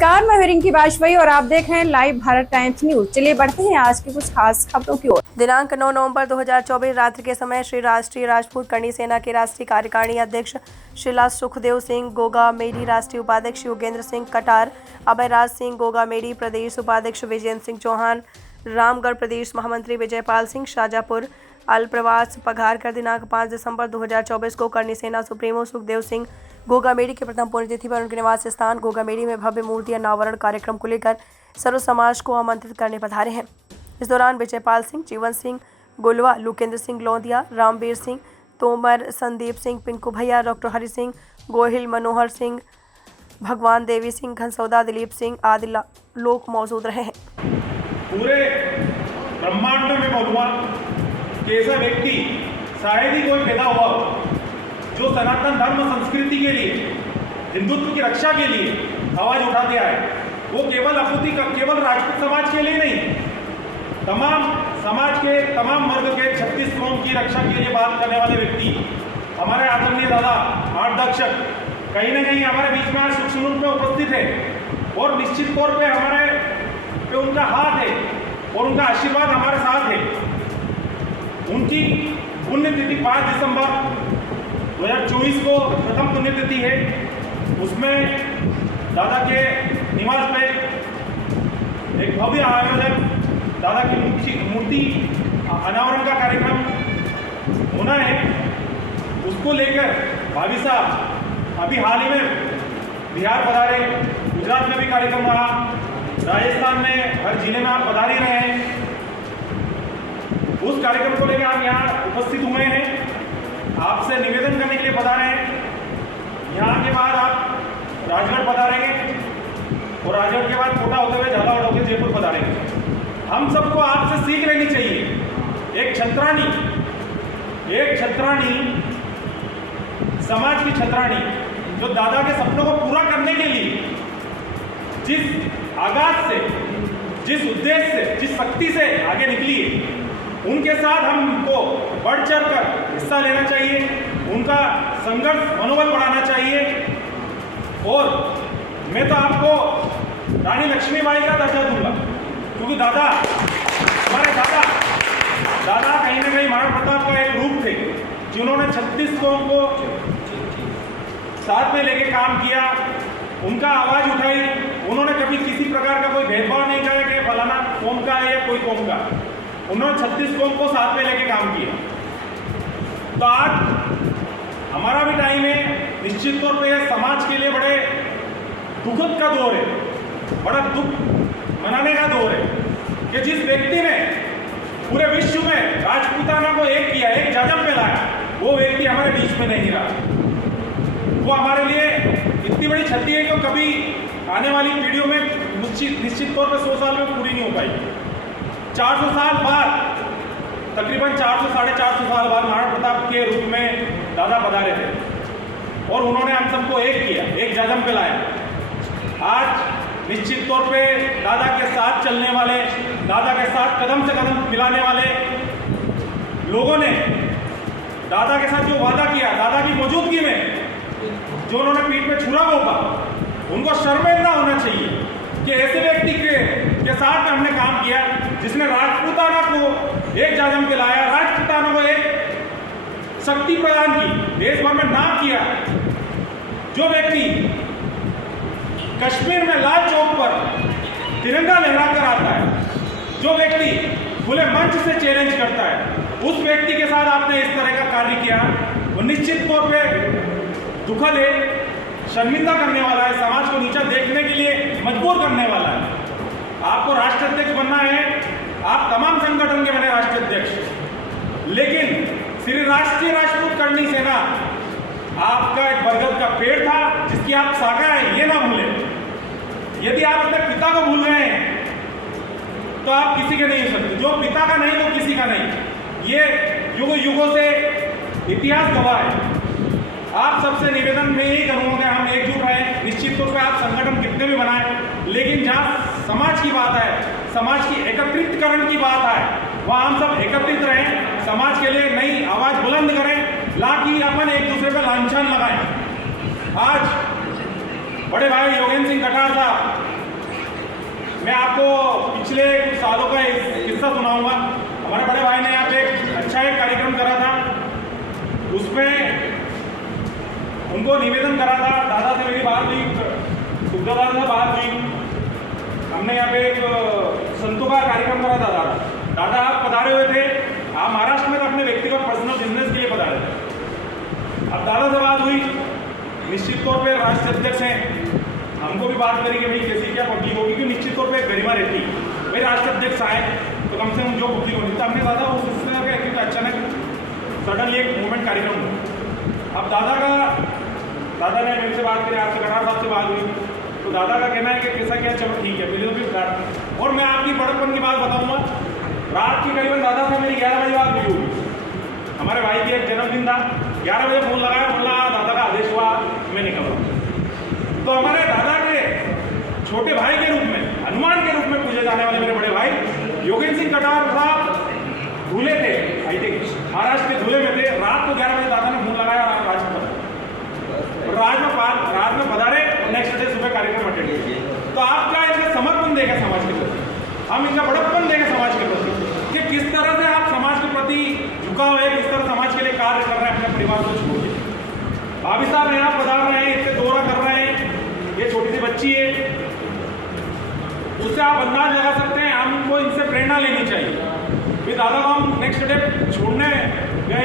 नमस्कार, मैं रिंकी बाजपेयी और आप देख रहे हैं लाइव भारत टाइम्स न्यूज। चलिए बढ़ते हैं आज की कुछ खास खबरों की ओर। दिनांक 9 नवंबर 2024 रात्रि के समय श्री राष्ट्रीय राजपूत करणी सेना के राष्ट्रीय कार्यकारिणी अध्यक्ष श्रीला सुखदेव सिंह गोगा मेडी, राष्ट्रीय उपाध्यक्ष योगेंद्र सिंह कटार, अभयराज सिंह गोगा मेडी, प्रदेश उपाध्यक्ष विजेंद्र सिंह चौहान, रामगढ़ प्रदेश महामंत्री विजयपाल सिंह शाजापुर अल्प्रवास पघार कर दिनांक 5 दिसंबर 2024 को करणी सेना सुप्रीमो सुखदेव सिंह गोगा मेडी की प्रथम पुण्यतिथि पर उनके निवास स्थान गोगा मेडी में भव्य मूर्ति अनावरण कार्यक्रम को लेकर सर्व समाज को आमंत्रित करने पधारे हैं। इस दौरान विजयपाल सिंह, जीवन सिंह गुलवा, लोकेंद्र सिंह लौंदिया, रामवीर सिंह तोमर, संदीप सिंह, पिंकू भैया, डॉक्टर हरि सिंह गोहिल, मनोहर सिंह, भगवान देवी सिंह घनसौदा, दिलीप सिंह आदि लोग मौजूद रहे हैं। पूरे ब्रह्मांड में बोलूँगा कि ऐसा व्यक्ति शायद ही कोई पैदा हुआ हो जो सनातन धर्म संस्कृति के लिए, हिंदुत्व की रक्षा के लिए आवाज उठाते आए। वो केवल केवल राजपूत समाज के लिए नहीं, तमाम समाज के तमाम वर्ग के 36 कौम की रक्षा के लिए बात करने वाले व्यक्ति हमारे आदरणीय दादा मार्गदर्शक कहीं ना कहीं हमारे बीच में आज सूक्ष्म रूप में उपस्थित है और निश्चित तौर पे हमारे पे उनका हाथ है और उनका आशीर्वाद हमारे साथ है। उनकी पुण्यतिथि 5 दिसंबर 2024 को प्रथम पुण्यतिथि है। उसमें दादा के निवास पे एक भव्य आयोजन, दादा की मूर्ति अनावरण का कार्यक्रम होना है। उसको लेकर भाभी साहब अभी हाल ही में बिहार पधारे, गुजरात में भी कार्यक्रम रहा, राजस्थान में हर जिले में आप पधार ही रहे हैं। उस कार्यक्रम को लेकर आप यहाँ उपस्थित हुए हैं, आपसे निवेदन करने के लिए पधारे हैं। यहाँ के बाद आप राजगढ़ पधारेंगे और राजगढ़ के बाद कोटा होते हुए झालावाड़ होकर जयपुर पधारेंगे। हम सबको आपसे सीख लेनी चाहिए। एक छत्राणी समाज की छत्राणी जो दादा के सपनों को पूरा करने के लिए जिस आगाज से, जिस उद्देश्य से, जिस शक्ति से आगे निकली है, उनके साथ हमको बढ़ चढ़ कर हिस्सा लेना चाहिए, उनका संघर्ष मनोबल बढ़ाना चाहिए। और मैं तो आपको रानी लक्ष्मीबाई का दर्जा दूंगा, क्योंकि हमारे दादा कहीं ना कहीं महाराणा प्रताप का एक रूप थे जिन्होंने 36 कौम को साथ में लेके काम किया, उनका आवाज उठाई। उन्होंने कभी किसी प्रकार का कोई भेदभाव नहीं किया कि फलाना कौम का है या कोई कौम का। उन्होंने 36 कौम को साथ में लेके काम किया। तो आज हमारा भी टाइम है, निश्चित तौर पे समाज के लिए बड़े दुखद का दौर है, बड़ा दुख मनाने का दौर है कि जिस व्यक्ति ने पूरे विश्व में राजपूताना को एक किया, एक जन्म पे लाया, वो व्यक्ति हमारे बीच में नहीं रहा। वो हमारे लिए इतनी बड़ी क्षति है कि कभी आने वाली पीढ़ियों में निश्चित तौर पर 100 साल में पूरी नहीं हो पाई। 400 साल बाद, तकरीबन 400 साढ़े 400 साल बाद महाराणा प्रताप के रूप में दादा पधारे थे और उन्होंने हम सबको एक किया, एक जन्म पे लाया। आज निश्चित तौर पे दादा के साथ चलने वाले, दादा के साथ कदम से कदम मिलाने वाले लोगों ने दादा के साथ जो वादा किया, दादा की मौजूदगी में जो उन्होंने पीठ पे छुरा घोंपा, उनको शर्मिंदा होना चाहिए कि ऐसे व्यक्ति के साथ में हमने काम किया जिसने राजपूताना को एक जाजम पे लाया, राजपूताना को एक शक्ति प्रदान की, देश भर में नाम किया। जो व्यक्ति कश्मीर में लाल चौक पर तिरंगा लहरा कर आता है, जो व्यक्ति खुले मंच से चैलेंज करता है, उस व्यक्ति के साथ आपने इस तरह का कार्य किया, वो निश्चित तौर पे दुखद है, शर्मिंदा करने वाला है, समाज को नीचा देखने के लिए मजबूर करने वाला है। आपको राष्ट्राध्यक्ष बनना है, आप तमाम संगठन के बने राष्ट्राध्यक्ष, लेकिन श्री राष्ट्रीय राजपूत करणी सेना आपका एक बरगद का पेड़ था जिसकी आप शाखा है, ये ना भूलें। यदि आप अपने पिता को भूल रहे हैं तो आप किसी के नहीं हो सकते। जो पिता का नहीं तो किसी का नहीं, ये युगों से इतिहास गवाह है। आप सबसे निवेदन में यही करूँगा कि हम एकजुट रहें। निश्चित तौर पे आप संगठन कितने भी बनाएं, लेकिन जहाँ समाज की बात है, समाज की एकत्रितकरण की बात है, वहाँ हम सब एकत्रित रहें, समाज के लिए नई आवाज बुलंद करें, लाकि अपन एक दूसरे पर लांछन लगाएं। आज बड़े भाई योगेंद्र सिंह कटार साहब मैं आपको पिछले कुछ सालों का एक किस्सा सुनाऊंगा। हमारे बड़े भाई ने यहाँ पे एक अच्छा एक कार्यक्रम करा था, उसमें उनको निवेदन करा था, दादा से मेरी बात हुई, सुखदादा से बात हुई, हमने यहाँ पे एक संतों का कार्यक्रम करा था। दादा आप पधारे हुए थे, आप महाराष्ट्र में तो अपने व्यक्तिगत पर्सनल बिजनेस के लिए पधारे थे। अब दादा से बात हुई, निश्चित तौर पे राष्ट्रीय अध्यक्ष हैं, हमको भी बात करी कि भाई कैसी क्या पब्लिक होगी, क्योंकि निश्चित तौर पे एक गरिमा रहती भाई राष्ट्रीय अध्यक्ष आए तो कम से कम जो पब्लिक होगी। तो हमने दादा उस तरह का क्योंकि अचानक सडनली एक मूवमेंट कार्यक्रम हुआ। अब दादा ने मेरे से बात करी, आपसे गढ़ा साहब से बात हुई, तो दादा का कहना है कि कैसा क्या, चलो ठीक है पहले तो फिर। और मैं आपकी बड़कपन की बात बताऊंगा, रात की करीबन दादा से मेरी 11 बजे बात हुई होगी। हमारे भाई की एक जन्मदिन था, 11 बजे फोन लगाया, बोला दादा का आदेश हुआ मैं निकल रहा हूँ। तो हमारे दादा के छोटे भाई के रूप में, हनुमान के रूप में पूजे जाने वाले मेरे बड़े भाई योगेंद्र सिंह कटार साहब धूले थे, आई थिंक महाराष्ट्र के धूले में थे। रात को 11 बजे दादा ने फोन लगाया और राज में पधारे और नेक्स्ट डे सुबह कार्यक्रम अटेंड किए। तो आप क्या इनका समर्पण देगा समाज के प्रति, हम इनका बड़प्पन देंगे समाज के प्रति, कि किस तरह से आप समाज के प्रति झुकाव है, किस तरह समाज के लिए कार्य कर रहे हैं अपने परिवार को छोड़ के। भाभी साहब यहाँ पधार रहे हैं, इससे दौरा कर रहे हैं, ये छोटी सी बच्ची है, उससे आप अंदाज लगा सकते हैं हमको इनसे प्रेरणा लेनी चाहिए। फिर दादा को हम नेक्स्ट डे छोड़ने